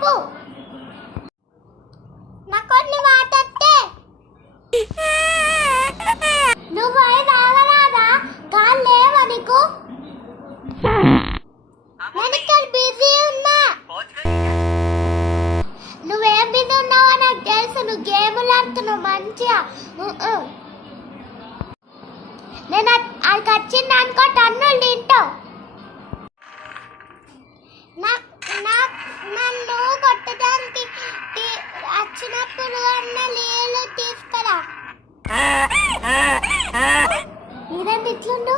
오! నేను బిజీ ఉన్నా. నువ్వేం బిజీ ఉన్నావో నాకు తెలుసు. నువ్వు గేములు ఆడుతున్నావు మంచిగా. నేను అది వచ్చింది అనుకో టన్నులు తింటావు. కొట్టడానికి వచ్చినప్పుడు నీళ్ళు తీసుకురా. ఇదేంటి ఇట్లుండు?